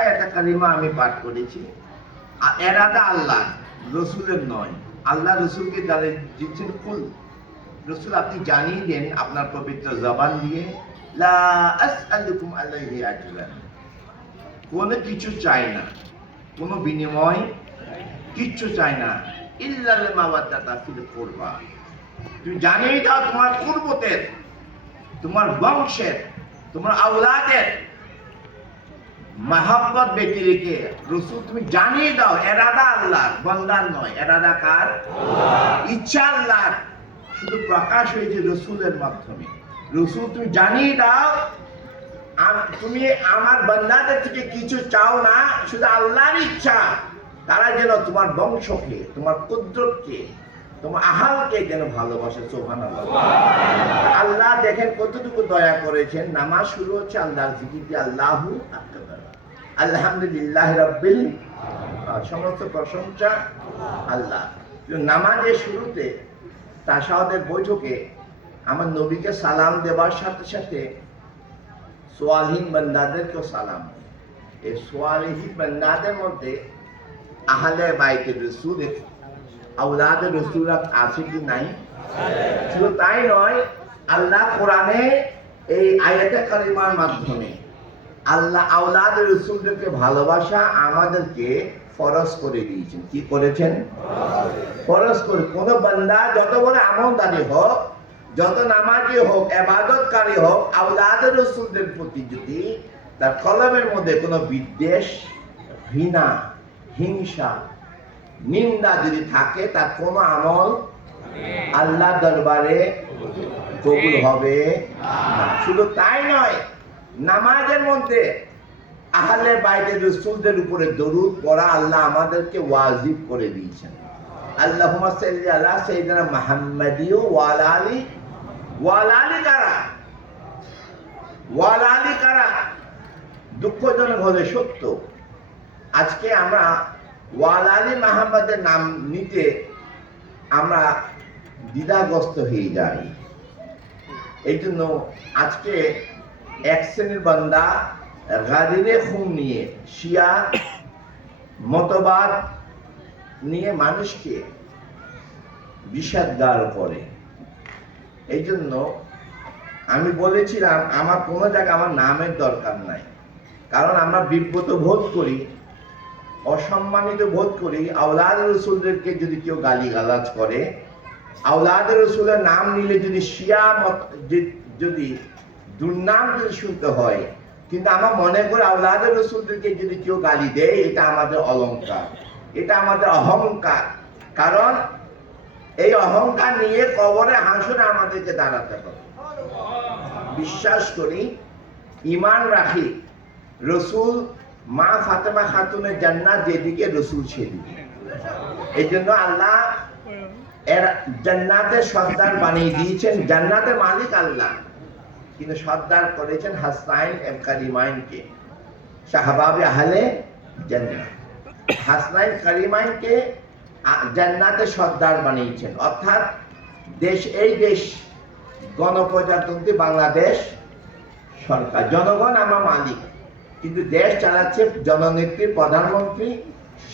একটা একটা কালিমা আমি পাঠ করেছি। এরাদা আল্লাহ, রসুলের নয়। আল্লাহ রসুলকে যারা দিচ্ছেন কুল, রসুল আপনি জানিয়ে দেন আপনার পবিত্র জবান দিয়ে কোনো কিছু চাই না। কোনো বিনিময় কিচ্ছু চাই না। ইল্লাল মাওয়াদ্দাতা ফিল কুরবা। তুমি জানিয়ে দাও তোমার পূর্বতের তোমার বংশের, তোমার আওলাদের মাহাব্বত ব্যক্তিকে রসুল তুমি জানিয়ে দাও, এরাদা আল্লাহ বন্দার নয়। এরাদা কার? ইচ্ছা আল্লাহ শুধু প্রকাশ হয়েছে রসুলের মাধ্যমে। রসুল তুমি জানিয়ে দাও তুমি আমার বান্দাদের থেকে কিছু চাও না, শুধু আল্লাহর ইচ্ছা। তারা যেন তোমার বংশকে, তোমার কুদরতকে, তোমার আহালকে যেন ভালোবাসে সোহান আল্লাহ দেখেন কতটুকু দয়া করেছেন। নামাজ শুরু হচ্ছে, আল্লাহর জিকির দিয়ে আল্লাহু আলহামদুলিল্লাহ রাব্বিল সমস্ত প্রশংসা আল্লাহ। নামাজের শুরুতে বৈঠকে আমার নবীকে সালাম দেওয়ার সাথে সাথে সোয়ালহীন সালাম এই সোয়ালহীন মধ্যে রসুল আউলাদের আছে কি নাই। শুধু তাই নয়, আল্লাহ কোরআনে এই আয়াতে কারিমার মাধ্যমে আল্লাহ আউলাদ রসুলদেরকে ভালোবাসা আমাদেরকে ফরজ করে দিয়েছেন। কি করেছেন? ফরজ করে। কোন বান্দা যত বড় আমলদারি হোক, যত নামাজি হোক, এবাদতকারী হোক আউলাদ রসুলদের প্রতি যদি তার কলমের মধ্যে কোনো বিদ্বেষ, ঘৃণা, হিংসা, নিন্দা যদি থাকে, তার কোনো আমল আল্লাহ দরবারে কবুল হবে শুধু তাই নয় নামাজের মধ্যে আহলে বাইতে রসুলদের উপরে দরুদ পড়া আল্লাহ আমাদেরকে ওয়াজিব করে দিয়েছেন। কারা? কারা? দুঃখজনক হলে সত্য। আজকে আমরা ওয়াল আলী মাহমদের নাম নিতে আমরা দ্বিধাগ্রস্ত হয়ে যাই। এই জন্য আজকে এক শ্রেণির বান্দা গাদিরে খুন নিয়ে, শিয়া মতবাদ নিয়ে মানুষকে বিষাদগার করে। এই জন্য আমি বলেছিলাম, আমার কোনো জায়গায় আমার নামের দরকার নাই। কারণ আমরা বিব্রত বোধ করি, অসম্মানিত বোধ করি, আওলাদ রসুলদেরকে যদি কেউ গালি গালাজ করে, আওলাদ রসুলের নাম নিলে যদি শিয়া মত যদি দুর্নাম যদি শুনতে হয়, কিন্তু আমার মনে করে আওলাদ রসুলদেরকে যদি কেউ গালি দেয়, এটা আমাদের অলংকার, এটা আমাদের অহংকার। কারণ এই অহংকার নিয়ে কবরে হাসুরে আমাদেরকে দাঁড়াতে হবে। বিশ্বাস করি ইমান রাখি, রসুল মা ফাতেমা খাতুনের জান্নাত যেদিকে, রসুল সেদিকে। এই জন্য আল্লাহ এর জান্নাতের সর্দার বানিয়ে দিয়েছেন, জান্নাতের মালিক আল্লাহ। কিন্তু সর্দার করেছেন হাসনাইন এম কারিমাইনকে। শাহবাবে আহলে জান্নাত। হাসনাইন কারিমাইনকে জান্নাতের সর্দার বানিয়েছেন। অর্থাৎ দেশ এই দেশ গণপ্রজাতন্ত্রী বাংলাদেশ সরকার। জনগণ আমার মালিক। কিন্তু দেশ চালাচ্ছে জননেত্রী প্রধানমন্ত্রী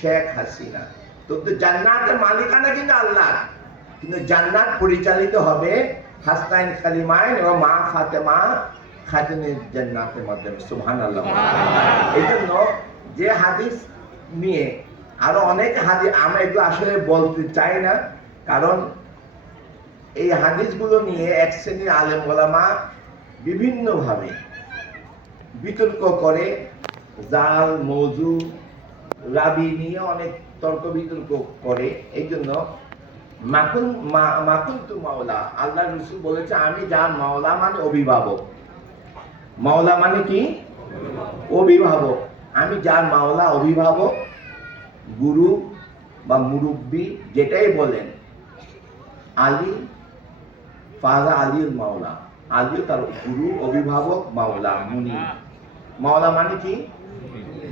শেখ হাসিনা। তো জান্নাতের মালিকানা কিন্তু আল্লাহ। কিন্তু জান্নাত পরিচালিত হবে হাসনাইন কালিমাইন এবং মা ফাতেমা খাতুনের জান্নাতের মাধ্যমে সুবহান আল্লাহ এই জন্য যে হাদিস নিয়ে আরও অনেক হাদিস আমরা এগুলো আসলে বলতে চাই না কারণ এই হাদিসগুলো নিয়ে এক শ্রেণির আলেম ওলামা বিভিন্নভাবে বিতর্ক করে জাল মৌজু রাবি নিয়ে অনেক তর্ক বিতর্ক করে। এই জন্য মাকুন মা- মাকুন তু মাওলা। আল্লাহ রসুল বলেছে, আমি যার মাওলা মানে অভিভাবক। মাওলা মানে কি? অভিভাবক। আমি যার মাওলা, অভিভাবক, গুরু বা মুরব্বী, যেটাই বলেন, আলী, ফাজা আলীর মাওলা। আলীও তার গুরু, অভিভাবক, মাওলা মুনির মাওলা মানে কি?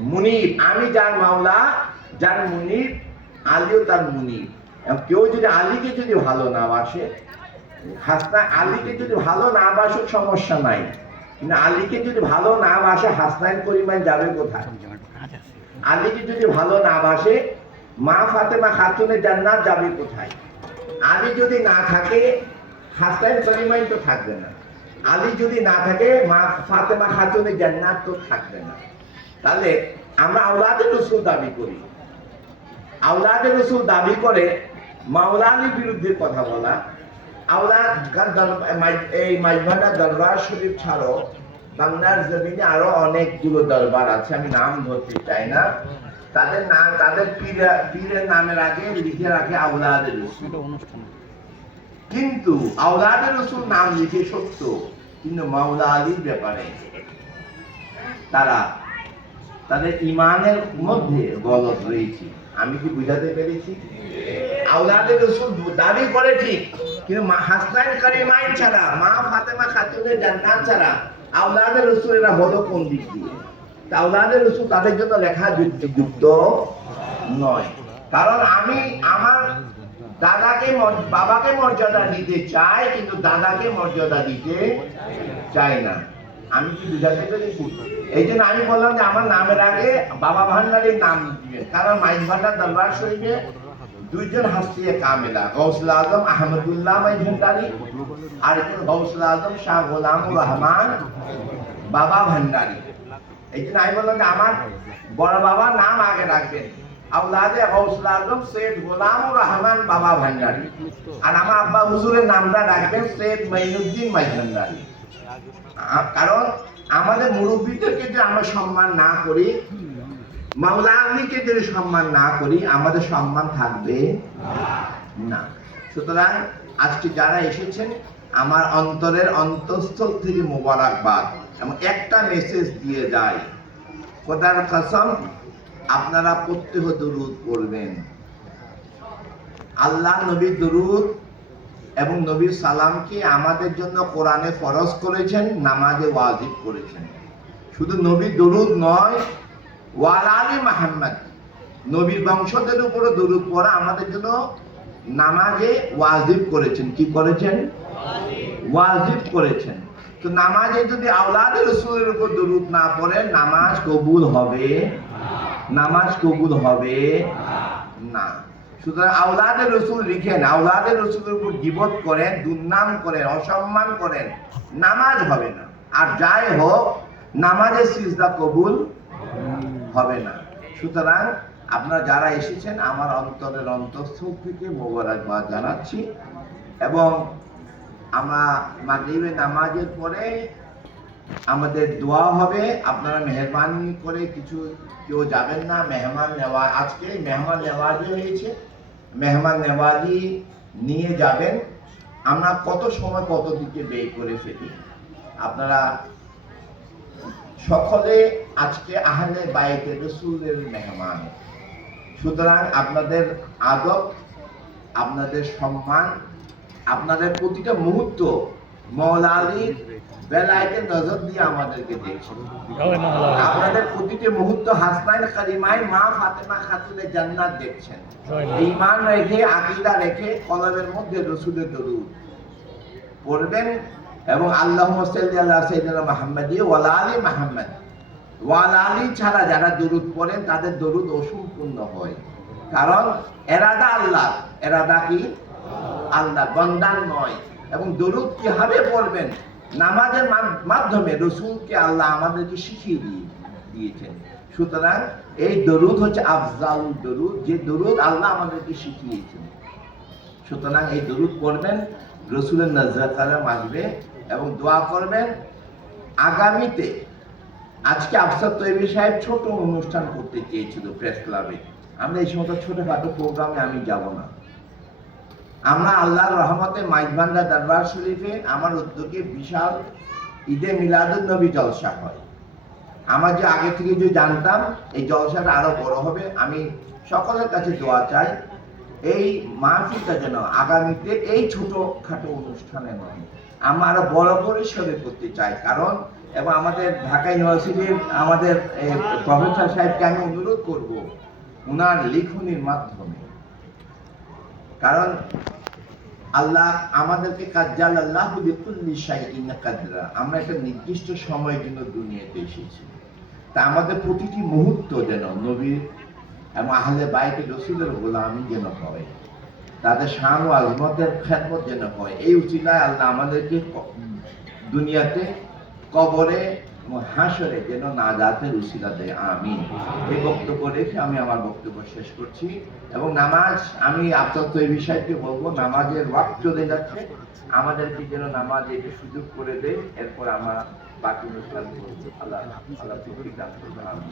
মুনির আমি যার মাওলা, যার মুনির আলীও তার এখন কেউ যদি আলীকে যদি ভালো না বাসে, হাসনা আলীকে যদি ভালো না বাসুক সমস্যা নাই। কিন্তু আলীকে যদি ভালো না বাসে হাসনাইন করিমান যাবে কোথায়? আলীকে যদি ভালো না বাসে, মা ফাতেমা খাতুনের জান্নাত যাবে কোথায়? আলী যদি না থাকে হাসনাইন করিমাইন তো থাকবে না। আলী যদি না থাকে, মা ফাতেমা খাতুনের জান্নাত তো থাকবে না। তাহলে আমরা আওলাদের রসুল দাবি করি। আওলাদের রসুল দাবি করে মাওলানির বিরুদ্ধে কথা বলা। এই দরবার শরীফ ছাড়াও বাংলার জমিনে আরও অনেকগুলো দরবার আছে আমি নাম ধরতে চাই না। তাদের নাম তাদের পীরের নামের আগে লিখে রাখে আওলাদের রসুল। কিন্তু আওলাদের রসুল নাম লিখে সত্য কিন্তু মাওলা আলীর ব্যাপারে তারা তাদের ইমানের মধ্যে গলত রয়েছে। আমি কি বুঝাতে পেরেছি? আওলাদের রসুল দাবি করে ঠিক, কিন্তু হাসনাইন কারিমাইন ছাড়া, মা ফাতেমা খাতুনের জান্নাত ছাড়া আওলাদের রসুল এরা হলো কোন দিক দিয়ে? তা আওলাদের রসুল তাদের জন্য লেখা যুক্ত নয়। কারণ আমি আমার দাদাকে বাবাকে মর্যাদা দিতে চাই, কিন্তু দাদাকে মর্যাদা দিতে চাই না। আমি কি বুঝাতে পেরেছি? এই জন্য আমি বললাম যে আমার নামের আগে বাবা ভান্ডারের নাম দিবেন কারণ মাইন ভান্ডার দরবার শরীফে দুইজন হাসিয়ে কামেলা, গৌসুল আজম, আহমদুল্লাহ মাইন ভান্ডারি, আর একজন গৌসুল আজম, শাহ গোলামুর রহমান বাবা ভান্ডারি। এই জন্য আমি বললাম যে আমার বড় বাবার নাম আগে রাখবেন আউলাদে গৌসুল আজম সৈয়দ গোলামুর রহমান বাবা ভান্ডারি। আর আমার আব্বা হুজুরের নামটা রাখবেন সৈয়দ মাইনুদ্দিন মাই ভান্ডারি। কারণ আমাদের মুরব্বীদেরকে যদি আমরা সম্মান না করি, মাওলা আলীকে যদি সম্মান না করি, আমাদের সম্মান থাকবে না। সুতরাং আজকে যারা এসেছেন, আমার অন্তরের অন্তঃস্থল থেকে মোবারকবাদ এবং একটা মেসেজ দিয়ে যায় খোদার কসম, আপনারা প্রত্যহ দরুদ পড়বেন। আল্লাহ নবী দরুদ এবং নবী সালামকে আমাদের জন্য কোরআনে ফরজ করেছেন, নামাজে ওয়াজিব করেছেন। শুধু নবী দরুদ নয় ওয়ালালি মাহমদ, নবীর বংশদের উপরে দরুদ পড়া আমাদের জন্য নামাজে ওয়াজিব করেছেন। কি করেছেন? ওয়াজিব করেছেন। তো নামাজে যদি আওলাদ রসুলের উপর দরুদ না পড়ে, নামাজ কবুল হবে? নামাজ কবুল হবে? না। সুতরাং আওলাদের রসুল লিখেন আওলাদের রসুলের উপর জীবত করেন, দুর্নাম করেন, অসম্মান করেন, নামাজ হবে না। আর যাই হোক, নামাজের সিজদা কবুল হবে না। সুতরাং আপনারা যারা এসেছেন, আমার অন্তরের অন্তঃস্থল থেকে মোবারকবাদ জানাচ্ছি। এবং আমরা মাগরিবের নামাজের পরে আমাদের দোয়া হবে। আপনারা মেহরবানি করে কিছু কেউ যাবেন না, মেহমান নেওয়া আজকে মেহমান নেওয়াজি হয়েছে মেহমান নেওয়াজি নিয়ে যাবেন। আমরা কত সময় কত দিকে ব্যয় করে ফেলি? আপনারা সকলে আজকে আহলে বাইতে রসুলের মেহমান। সুতরাং আপনাদের আদব, আপনাদের সম্মান, আপনাদের প্রতিটা মুহূর্ত মৌলা আলীর নজর দিয়ে আমাদেরকে দেখছেন আপনাদের প্রতিটি মুহূর্ত হাসনাইন কারিমাইন মা ফাতেমা খাতুনের জান্নাত দেখছেন। ঈমান রেখে আকীদা রেখে কলবের মধ্যে রসুলের দরুদ পড়বেন এবং আল্লাহ মুহাম্মাদি ওয়ালা আলী মুহাম্মদ। ওয়ালা আলী ছাড়া যারা দরুদ পড়েন তাদের দরুদ অসম্পূর্ণ হয়। কারণ এরাদা আল্লাহ এরাদা কি? আল্লাহ বন্দান নয়। এবং দরুদ কীভাবে পড়বেন? নামাজের মাধ্যমে রসুলকে আল্লাহ আমাদেরকে শিখিয়ে দিয়ে দিয়েছেন। সুতরাং এই দরুদ হচ্ছে আফজাল দরুদ, যে দরুদ আল্লাহ আমাদেরকে শিখিয়েছেন। সুতরাং এই দরুদ পড়বেন, রসুলের নজর কালাম আসবে এবং দোয়া করবেন। আগামীতে, আজকে আফসার তৈরি সাহেব ছোট অনুষ্ঠান করতে চেয়েছিল প্রেস ক্লাবে। আমরা এই সমস্ত ছোটখাটো প্রোগ্রামে আমি যাব না। আমরা আল্লাহর রহমতে মাইজবান্ডা দরবার শরীফে আমার উদ্যোগে বিশাল ঈদে মিলাদুল নবী জলসা হয়। আমার যে আগে থেকে যে জানতাম, এই জলসাটা আরও বড় হবে, আমি সকলের কাছে দোয়া চাই, এই মাহফিলটা যেন আগামীতে এই ছোটখাটো অনুষ্ঠানে নয়, আমরা আরও বড় পরিসরে করতে চাই। কারণ, এবং আমাদের ঢাকা ইউনিভার্সিটির আমাদের প্রফেসর সাহেবকে আমি অনুরোধ করব ওনার লিখনির মাধ্যমে কারণ আল্লাহ আমাদেরকে কাজ্জাল আল্লাহ কাদরা। আমরা একটা নির্দিষ্ট সময়ের জন্য দুনিয়াতে এসেছি। তা আমাদের প্রতিটি মুহূর্ত যেন নবীর এবং আহলে বাইতে রসুলের গোলামি যেন হয়, তাদের শান ও আজমতের খেদমত যেন হয়, এই উচিলায় আল্লাহ আমাদেরকে দুনিয়াতে কবরে হাসরে যেন না যাতে রুসিলা দেয় আমি এই বক্তব্য রেখে আমি আমার বক্তব্য শেষ করছি এবং নামাজ, আমি আপাতত এই বিষয়টি বলব, নামাজের ওয়াক্ত চলে যাচ্ছে। আমাদেরকে যেন নামাজ এটি সুযোগ করে দেয়, এরপর আমার বাকি অনুষ্ঠান আল্লাহ আল্লাহ দান করবেন আমিন।